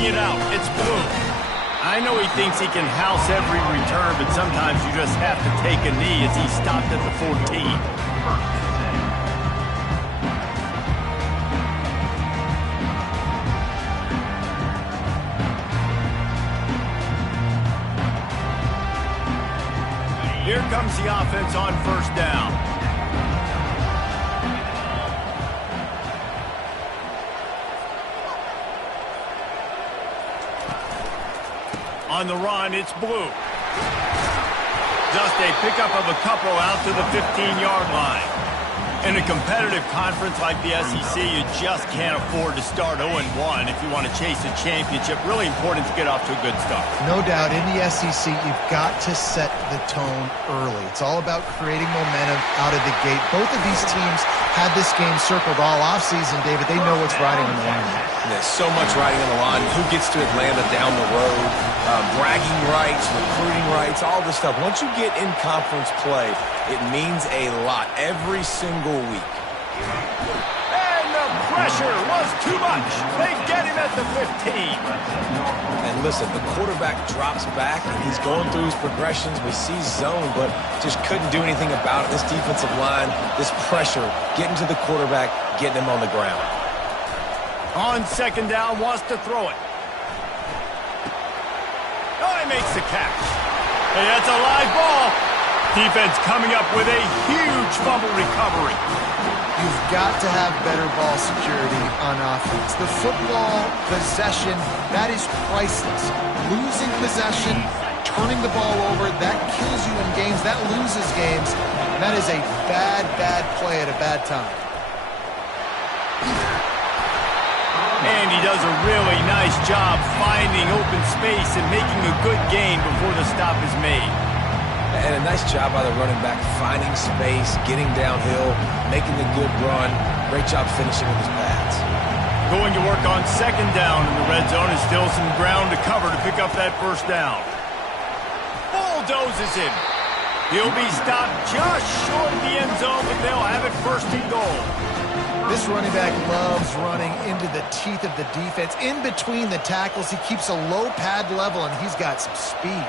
bring it out. It's Blue. I know he thinks he can house every return, but sometimes you just have to take a knee as he stopped at the 14. Here comes the offense on first down. On the run, it's Blue. Just a pickup of a couple out to the 15-yard line. In a competitive conference like the SEC, you just can't afford to start 0-1 if you want to chase a championship. Really important to get off to a good start. No doubt, in the SEC, you've got to set the tone early. It's all about creating momentum out of the gate. Both of these teams had this game circled all offseason, David. They know what's riding on the line. There's so much riding on the line. Who gets to Atlanta down the road? Bragging rights, recruiting rights, all this stuff. Once you get in conference play, it means a lot every single week. And the pressure was too much. They get him at the 15. And listen, the quarterback drops back, and he's going through his progressions. We see zone, but just couldn't do anything about it. This defensive line, this pressure, getting to the quarterback, getting him on the ground. On second down, wants to throw it. Oh, he makes the catch. Hey, that's a live ball. Defense coming up with a huge fumble recovery. You've got to have better ball security on offense. The football possession, that is priceless. Losing possession, turning the ball over, that kills you in games. That loses games. That is a bad, bad play at a bad time. And he does a really nice job finding open space and making a good gain before the stop is made. And a nice job by the running back, finding space, getting downhill, making the good run. Great job finishing with his pads. Going to work on second down in the red zone is still some ground to cover to pick up that first down. Bulldozes him. He'll be stopped just short of the end zone, but they'll have it first and goal. This running back loves running into the teeth of the defense. In between the tackles, he keeps a low pad level, and he's got some speed.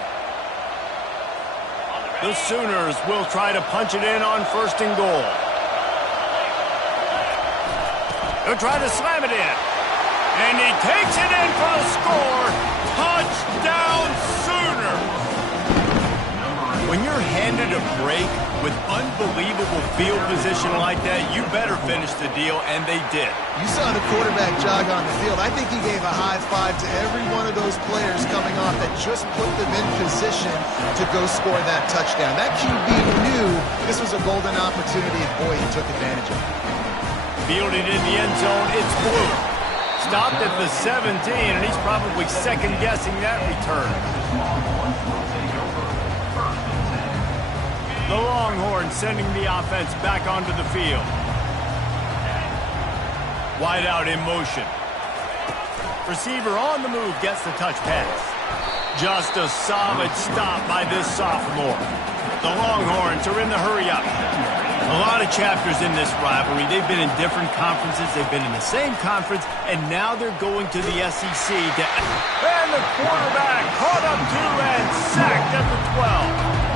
The Sooners will try to punch it in on first and goal. They'll try to slam it in. And he takes it in for the score. Touchdown, Sooners! When you're handed a break with unbelievable field position like that, you better finish the deal, and they did. You saw the quarterback jog on the field. I think he gave a high five to every one of those players coming off that just put them in position to go score that touchdown. That QB knew this was a golden opportunity, and boy, he took advantage of it. Fielded in the end zone, it's Blue. Stopped at the 17, and he's probably second-guessing that return. The Longhorns sending the offense back onto the field. Wide out in motion. Receiver on the move gets the touch pass. Just a solid stop by this sophomore. The Longhorns are in the hurry-up. A lot of chapters in this rivalry. They've been in different conferences. They've been in the same conference, and now they're going to the SEC. And the quarterback caught up to and sacked at the 12.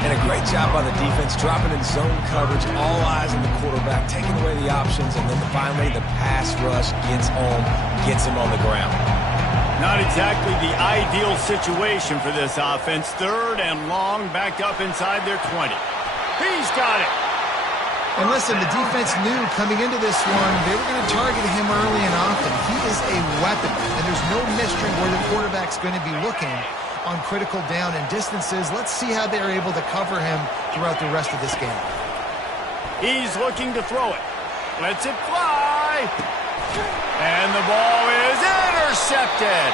And a great job by the defense, dropping in zone coverage, all eyes on the quarterback, taking away the options, and then finally the pass rush gets home, gets him on the ground. Not exactly the ideal situation for this offense. Third and long, backed up inside their 20. He's got it. And listen, the defense knew coming into this one, they were going to target him early and often. He is a weapon, and there's no mystery where the quarterback's going to be looking on critical down and distances. Let's see how they're able to cover him throughout the rest of this game. He's looking to throw it. Lets it fly. And the ball is intercepted.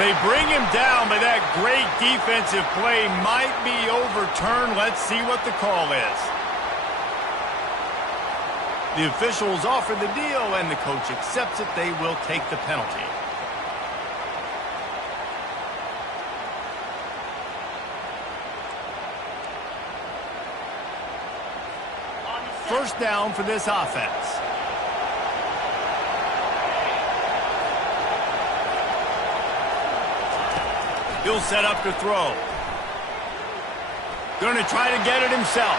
They bring him down, but that great defensive play might be overturned. Let's see what the call is. The officials offer the deal, and the coach accepts it. They will take the penalty. First down for this offense. He'll set up to throw. Going to try to get it himself.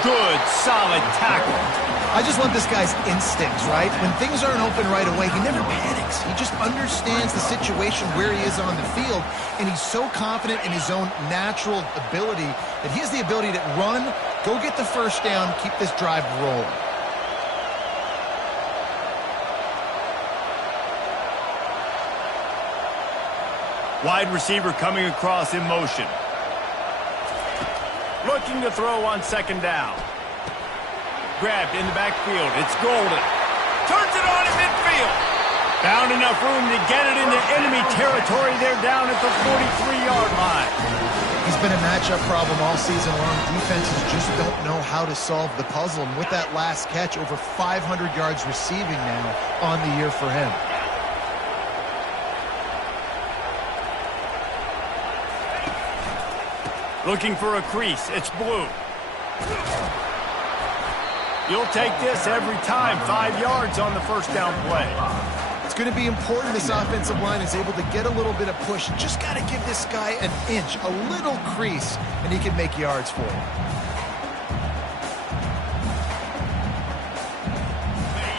Good, solid tackle. I just love this guy's instincts, right? When things aren't open right away, he never panics. He just understands the situation where he is on the field, and he's so confident in his own natural ability that he has the ability to run, go get the first down, keep this drive rolling. Wide receiver coming across in motion. Looking to throw on second down. Grabbed in the backfield. It's Golden. Turns it on in midfield. Found enough room to get it into enemy territory. They're down at the 43-yard line. He's been a matchup problem all season long. Defenses just don't know how to solve the puzzle. And with that last catch, over 500 yards receiving now on the year for him. Looking for a crease. It's Blue. You'll take this every time. 5 yards on the first down play. It's going to be important this offensive line is able to get a little bit of push. Just got to give this guy an inch, a little crease, and he can make yards for him.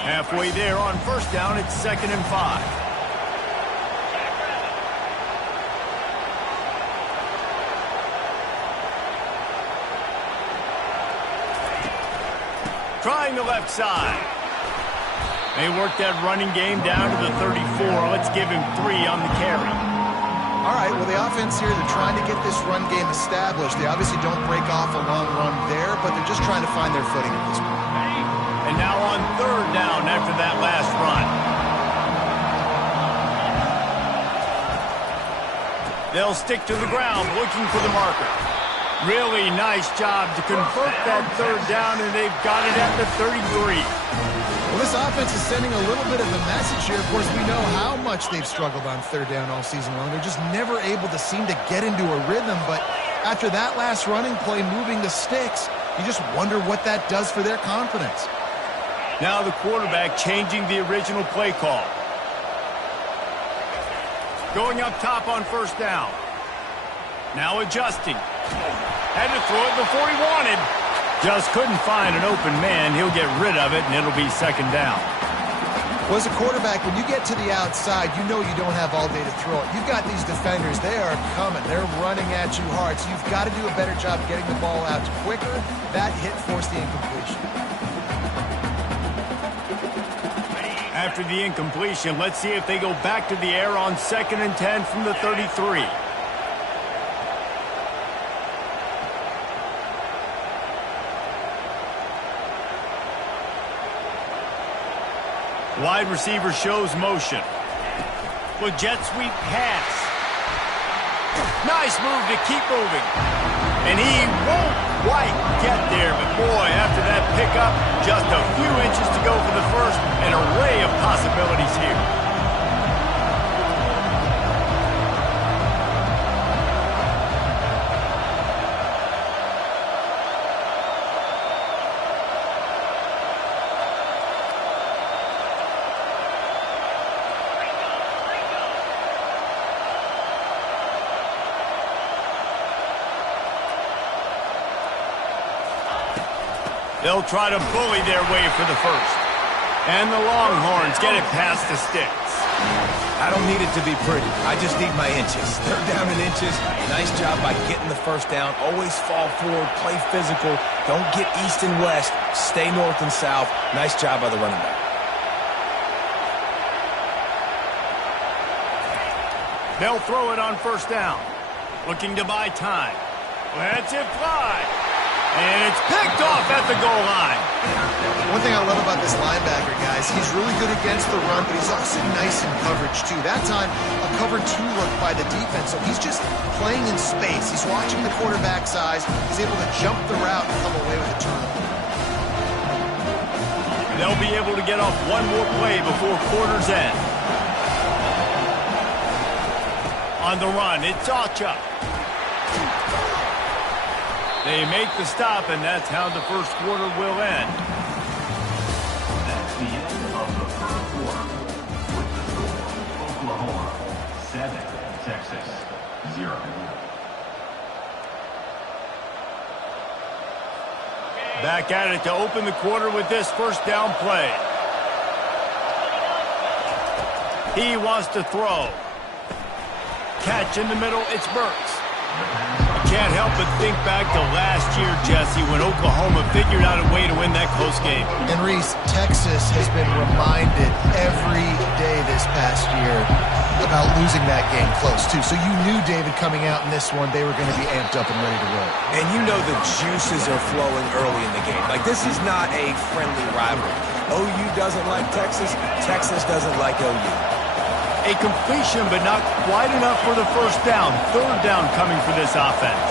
Halfway there on first down, it's 2nd and 5. Trying the left side. They work that running game down to the 34. Let's give him 3 on the carry. All right, well, the offense here, they're trying to get this run game established. They obviously don't break off a long run there, but they're just trying to find their footing at this point. And now on 3rd down after that last run. They'll stick to the ground looking for the marker. Really nice job to convert that 3rd down, and they've got it at the 33. Well, this offense is sending a little bit of a message here. Of course, we know how much they've struggled on 3rd down all season long. They're just never able to seem to get into a rhythm. But after that last running play, moving the sticks, you just wonder what that does for their confidence. Now the quarterback changing the original play call. Going up top on 1st down. Now adjusting. Had to throw it before he wanted. Just couldn't find an open man. He'll get rid of it, and it'll be 2nd down. Well, as a quarterback, when you get to the outside, you know you don't have all day to throw it. You've got these defenders. They are coming. They're running at you hard. So you've got to do a better job getting the ball out quicker. That hit forced the incompletion. After the incompletion, let's see if they go back to the air on 2nd and 10 from the 33. Wide receiver shows motion. With jet sweep pass. Nice move to keep moving. And he won't quite get there. But boy, after that pickup, just a few inches to go for the first. An array of possibilities here. They'll try to bully their way for the first. And the Longhorns get it past the sticks. I don't need it to be pretty. I just need my inches. 3rd down in inches. Nice job by getting the first down. Always fall forward, play physical. Don't get east and west. Stay north and south. Nice job by the running back. They'll throw it on 1st down. Looking to buy time. Lets it fly. And it's picked off at the goal line. One thing I love about this linebacker, guys, he's really good against the run, but he's also nice in coverage, too. That time, a cover 2 look by the defense, so he's just playing in space. He's watching the quarterback's eyes. He's able to jump the route and come away with a turnover. They'll be able to get off one more play before quarter's end. On the run, it's Acha. They make the stop, and that's how the first quarter will end. That's the end of the first quarter. With the score, Oklahoma 7, Texas 0. Back at it to open the quarter with this first down play. He wants to throw. Catch in the middle, it's Burks. Can't help but think back to last year, Jesse, when Oklahoma figured out a way to win that close game. And Reese, Texas has been reminded every day this past year about losing that game close, too. So you knew, David, coming out in this one, they were going to be amped up and ready to roll. And you know the juices are flowing early in the game. Like, this is not a friendly rivalry. OU doesn't like Texas. Texas doesn't like OU. A completion, but not quite enough for the first down. Third down coming for this offense.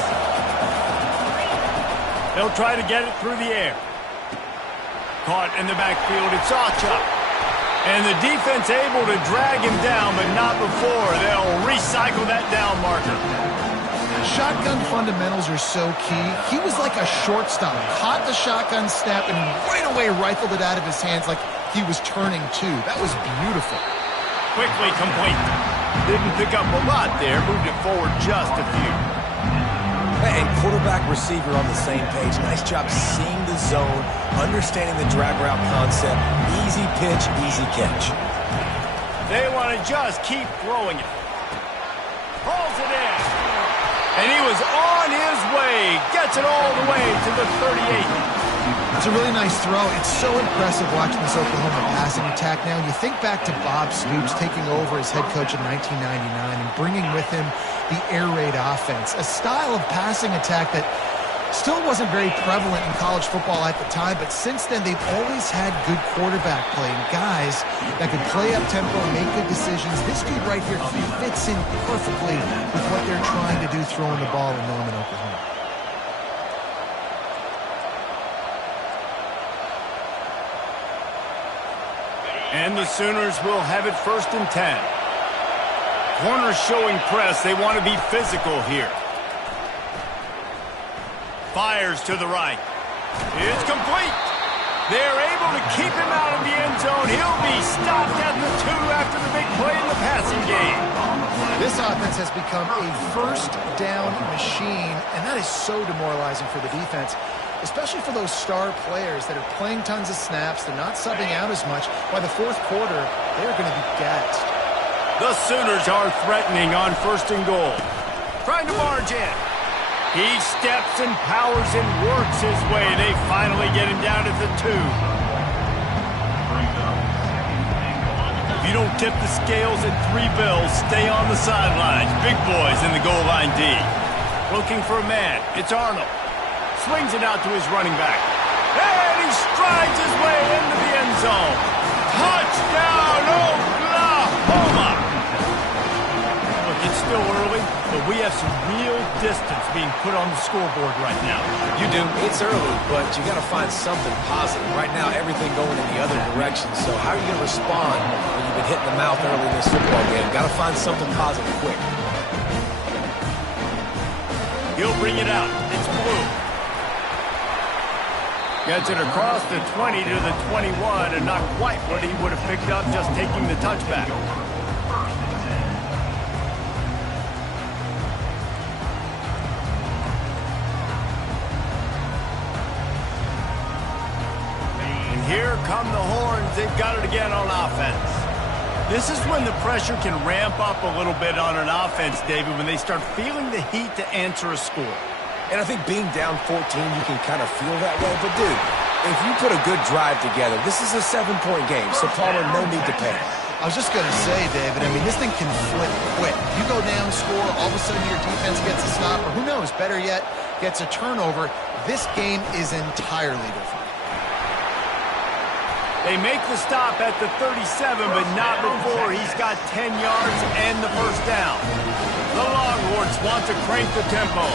They'll try to get it through the air. Caught in the backfield, it's Acha. And the defense able to drag him down, but not before. They'll recycle that down marker. Shotgun fundamentals are so key. He was like a shortstop. Caught the shotgun snap and right away rifled it out of his hands like he was turning too. That was beautiful. Quickly complete. Didn't pick up a lot there. Moved it forward just a few. And quarterback, receiver on the same page. Nice job seeing the zone, understanding the drag route concept. Easy pitch, easy catch. They want to just keep throwing it. Pulls it in. And he was on his way. Gets it all the way to the 38. It's a really nice throw. It's so impressive watching this Oklahoma passing attack now. You think back to Bob Stoops taking over as head coach in 1999 and bringing with him the air raid offense, a style of passing attack that still wasn't very prevalent in college football at the time, but since then they've always had good quarterback play and guys that could play up tempo and make good decisions. This dude right here fits in perfectly with what they're trying to do throwing the ball in Norman, Oklahoma. And the Sooners will have it 1st and 10. Corners showing press. They want to be physical here. Fires to the right. It's complete. They're able to keep him out of the end zone. He'll be stopped at the 2 after the big play in the passing game. This offense has become a first down machine, and that is so demoralizing for the defense, especially for those star players that are playing tons of snaps. They're not subbing out as much. By the 4th quarter, they're going to be gassed. The Sooners are threatening on 1st and goal. Trying to barge in. He steps and powers and works his way. They finally get him down at the 2. If you don't tip the scales at 3 bills, stay on the sidelines. Big boys in the goal line D. Looking for a man. It's Arnold. Swings it out to his running back. And he strides his way into the end zone. Touchdown, Oklahoma! Look, it's still early, but we have some real distance being put on the scoreboard right now. You do. It's early, but you got to find something positive. Right now, everything going in the other direction. So how are you going to respond when you've been hit in the mouth early in this football game? Got to find something positive quick. He'll bring it out. It's Blue. Gets it across the 20 to the 21, and not quite what he would have picked up just taking the touchback. And here come the horns. They've got it again on offense. This is when the pressure can ramp up a little bit on an offense, David, when they start feeling the heat to answer a score. And I think being down 14, you can kind of feel that way. But, dude, if you put a good drive together, this is a 7-point game, so Palmer, no need to panic. I was just going to say, David, I mean, this thing can flip quick. You go down, score, all of a sudden your defense gets a stop, or who knows, better yet, gets a turnover. This game is entirely different. They make the stop at the 37, but not before he's got 10 yards and the first down. The Longhorns want to crank the tempo.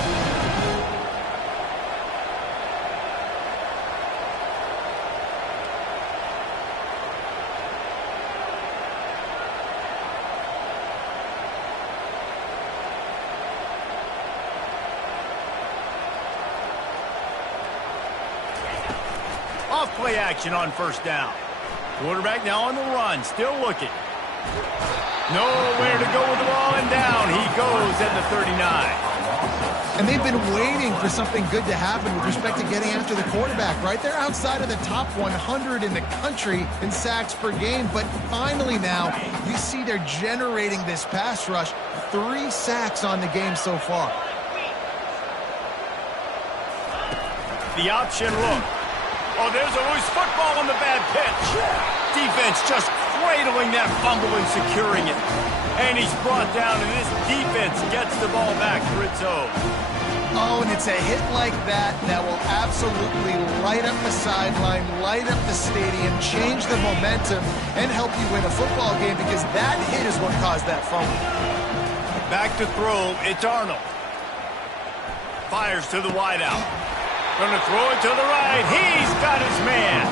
Off-play action on first down. Quarterback now on the run, still looking. Nowhere to go with the ball, and down he goes at the 39. And they've been waiting for something good to happen with respect to getting after the quarterback, right? They're outside of the top 100 in the country in sacks per game, but finally now you see they're generating this pass rush. 3 sacks on the game so far. The option look. Oh, there's a loose football on the bad pitch. Defense just cradling that fumble and securing it. And he's brought down, and this defense gets the ball back for its own. Oh, and it's a hit like that that will absolutely light up the sideline, light up the stadium, change the momentum, and help you win a football game because that hit is what caused that fumble. Back to throw, it's Arnold. Fires to the wideout. Going to throw it to the right. He's got his man.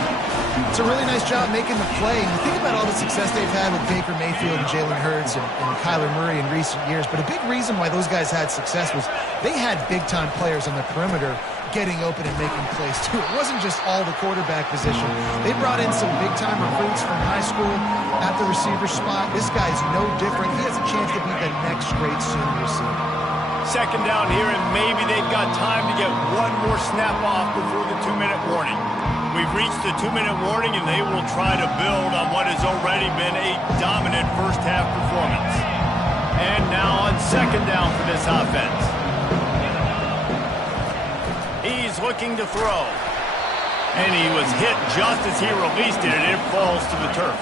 It's a really nice job making the play. And you think about all the success they've had with Baker Mayfield and Jalen Hurts and Kyler Murray in recent years, but a big reason why those guys had success was they had big-time players on the perimeter getting open and making plays, too. It wasn't just all the quarterback position. They brought in some big-time recruits from high school at the receiver spot. This guy's no different. He has a chance to be the next great senior receiver. Second down here, and maybe they've got time to get one more snap off before the 2-minute warning. We've reached the 2-minute warning, and they will try to build on what has already been a dominant first-half performance. And now on second down for this offense. He's looking to throw. And he was hit just as he released it, and it falls to the turf.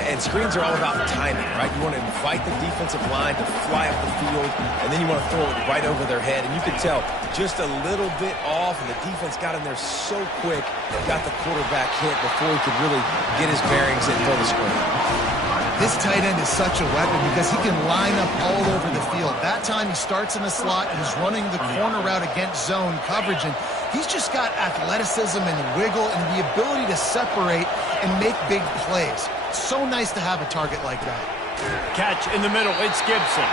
And screens are all about timing, right? You want to invite the defensive line to fly up the field, and then you want to throw it right over their head. And you can tell just a little bit off, and the defense got in there so quick and got the quarterback hit before he could really get his bearings and throw the screen. This tight end is such a weapon because he can line up all over the field. That time he starts in the slot, he's running the corner route against zone coverage, and he's just got athleticism and wiggle and the ability to separate and make big plays. So nice to have a target like that. Catch in the middle, it's Gibson.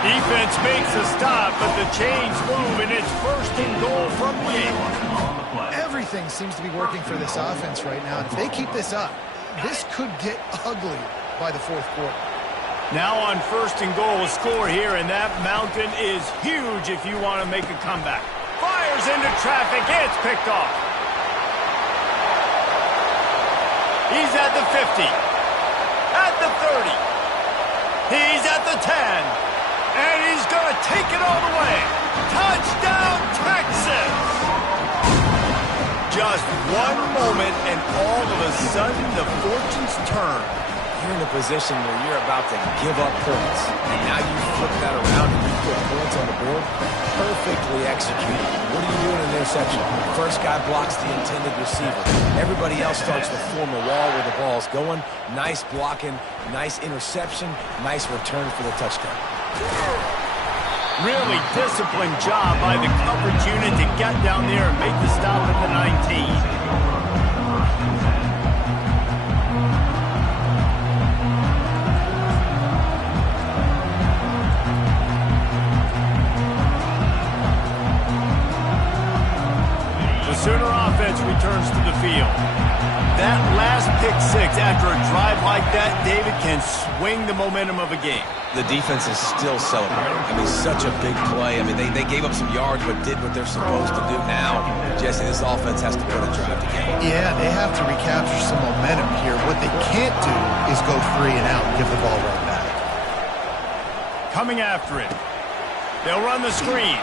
Defense makes a stop, but the chains move, and it's first and goal from the 8. Everything seems to be working for this offense right now. If they keep this up, this could get ugly by the fourth quarter. Now on first and goal, a score here, and that mountain is huge if you want to make a comeback. Fires into traffic, it's picked off. He's at the 50, at the 30, he's at the 10, and he's going to take it all the way. Touchdown, Texas! Just one moment, and all of a sudden, the fortunes turn. You're in a position where you're about to give up points, and now you flip that around and you put points on the board. Perfectly executed. What do you do in an interception? First guy blocks the intended receiver. Everybody else starts to form a wall where the ball's going. Nice blocking, nice interception, nice return for the touchdown. Really disciplined job by the coverage unit to get down there and make the stop at the 19. Sooner offense returns to the field. That last pick six after a drive like that, David, can swing the momentum of a game. The defense is still celebrating. I mean, such a big play. I mean, they gave up some yards but did what they're supposed to do now. Jesse, this offense has to put a drive together. Yeah, they have to recapture some momentum here. What they can't do is go 3 and out and give the ball right back. Coming after it. They'll run the screen.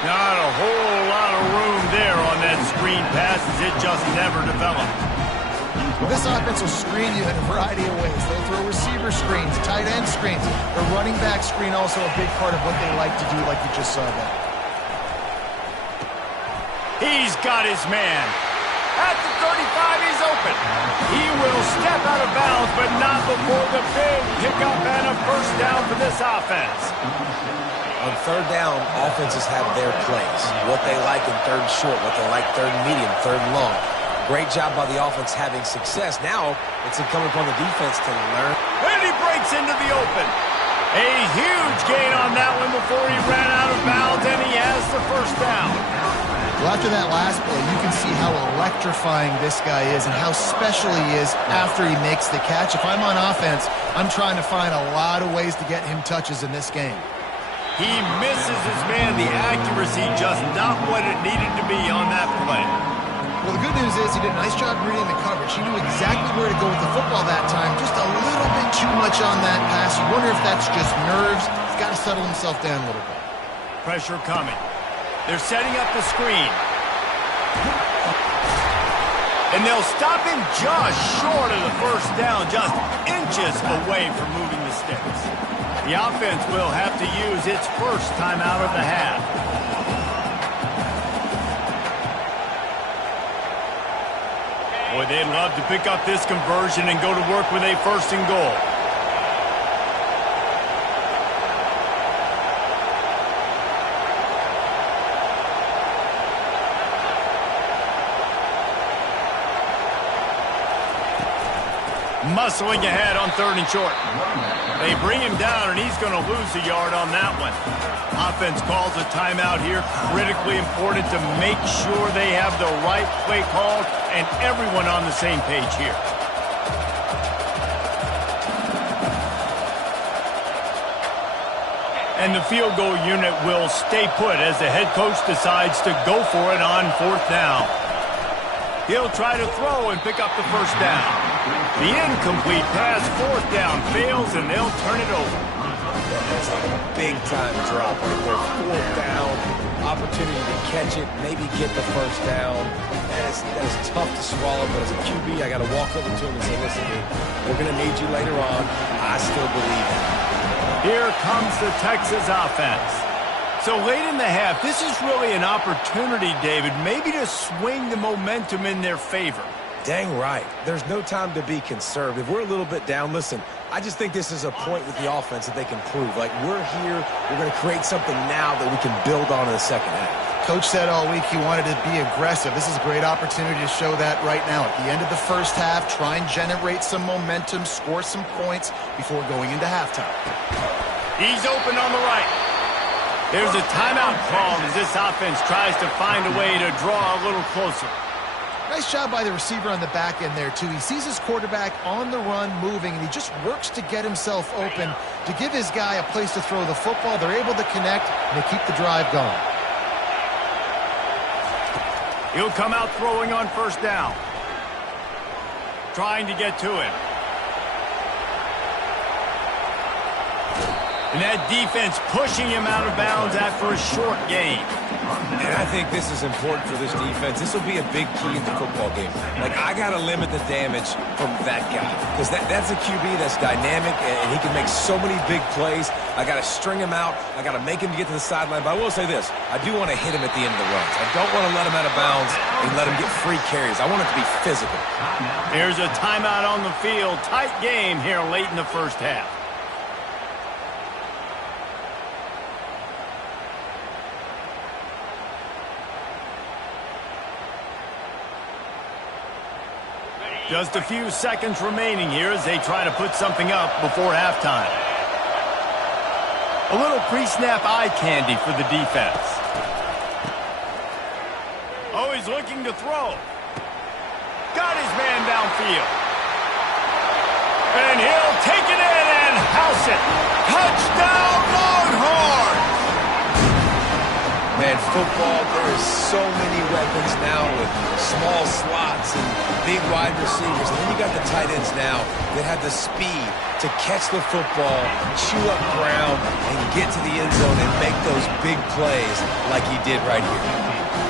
Not a whole lot of room there on that screen pass as it just never developed. Well, this offense will screen you in a variety of ways. They'll throw receiver screens, tight end screens. The running back screen also a big part of what they like to do, like you just saw there. He's got his man. At the 35, he's open. He will step out of bounds, but not before the big pickup and a first down for this offense. On third down, offenses have their plays. What they like in third and short, what they like third and medium, third and long. Great job by the offense having success. Now, it's incumbent upon the defense to learn. And he breaks into the open. A huge gain on that one before he ran out of bounds, and he has the first down. Well, after that last play, you can see how electrifying this guy is and how special he is after he makes the catch. If I'm on offense, I'm trying to find a lot of ways to get him touches in this game. He misses his man. The accuracy just not what it needed to be on that play. Well, the good news is he did a nice job reading the coverage. He knew exactly where to go with the football that time. Just a little bit too much on that pass. You wonder if that's just nerves. He's got to settle himself down a little bit. Pressure coming. They're setting up the screen. And they'll stop him just short of the first down, just inches away from moving the sticks. The offense will have to use its first timeout of the half. Boy, they'd love to pick up this conversion and go to work with a first and goal. Muscling ahead on 3rd and short. They bring him down, and he's going to lose a yard on that one. Offense calls a timeout here. Critically important to make sure they have the right play called and everyone on the same page here. And the field goal unit will stay put as the head coach decides to go for it on 4th down. He'll try to throw and pick up the first down. The incomplete pass, 4th down, fails, and they'll turn it over. That's a big-time drop right there. 4th down, opportunity to catch it, maybe get the first down. That is tough to swallow, but as a QB, I got to walk over to him and say, listen, dude, we're going to need you later on. I still believe it. Here comes the Texas offense. So late in the half, this is really an opportunity, David, maybe to swing the momentum in their favor. Dang right. There's no time to be conservative. We're a little bit down. Listen, I just think this is a point with the offense that they can prove. Like, we're here. We're going to create something now that we can build on in the second half. Coach said all week he wanted to be aggressive. This is a great opportunity to show that right now. At the end of the first half, try and generate some momentum, score some points before going into halftime. He's open on the right. There's a timeout called as this offense tries to find a way to draw a little closer. Nice job by the receiver on the back end there, too. He sees his quarterback on the run moving, and he just works to get himself open to give his guy a place to throw the football. They're able to connect, and they keep the drive going. He'll come out throwing on 1st down. Trying to get to him. And that defense pushing him out of bounds after a short gain. And I think this is important for this defense. This will be a big key in the football game. Like, I got to limit the damage from that guy. Because that's a QB that's dynamic, and he can make so many big plays. I got to string him out. I got to make him get to the sideline. But I will say this. I do want to hit him at the end of the runs. I don't want to let him out of bounds and let him get free carries. I want it to be physical. Here's a timeout on the field. Tight game here late in the first half. Just a few seconds remaining here as they try to put something up before halftime. A little pre-snap eye candy for the defense. Oh, he's looking to throw. Got his man downfield. And he'll take it in and house it. Touchdown, Longhorns! Man, football, there is so many weapons now with small slots and big wide receivers. And then you got the tight ends now that have the speed to catch the football, chew up ground, and get to the end zone and make those big plays like he did right here.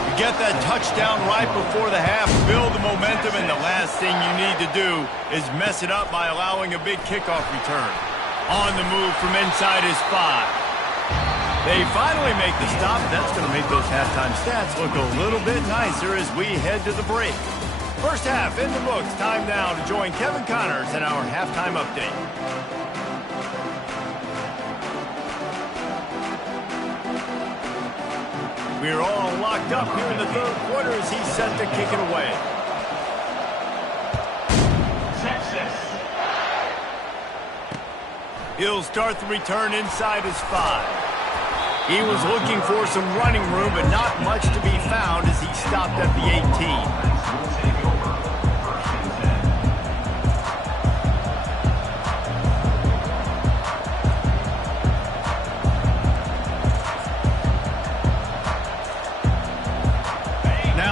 You get that touchdown right before the half, build the momentum, and the last thing you need to do is mess it up by allowing a big kickoff return. On the move from inside his 5. They finally make the stop. That's going to make those halftime stats look a little bit nicer as we head to the break. First half in the books. Time now to join Kevin Connors in our halftime update. We're all locked up here in the third quarter as he's set to kick it away. Texas. He'll start the return inside his 5. He was looking for some running room, but not much to be found as he stopped at the 18.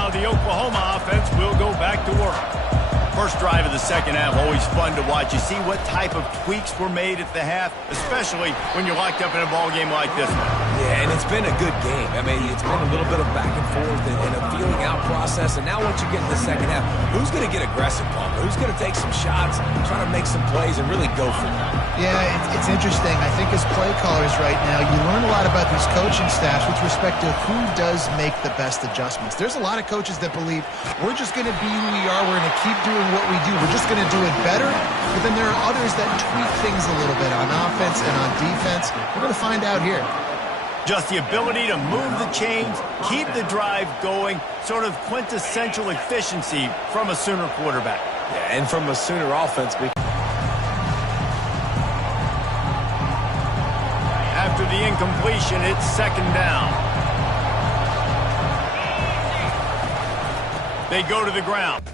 The Oklahoma offense will go back to work. First drive of the second half, always fun to watch. You see what type of tweaks were made at the half, especially when you're locked up in a ball game like this one. Yeah, and it's been a good game. I mean, it's been a little bit of back and forth and a feeling out process. And now once you get in the second half, who's going to get aggressive, Palmer? Who's going to take some shots, try to make some plays, and really go for it? Yeah, it's interesting. I think as play callers right now, you learn a lot about these coaching staffs with respect to who does make the best adjustments. There's a lot of coaches that believe we're just going to be who we are. We're going to keep doing what we do. We're just going to do it better. But then there are others that tweak things a little bit on offense and on defense. We're going to find out here. Just the ability to move the chains, keep the drive going, sort of quintessential efficiency from a Sooner quarterback. Yeah, and from a Sooner offense. After the incompletion, it's second down. They go to the ground.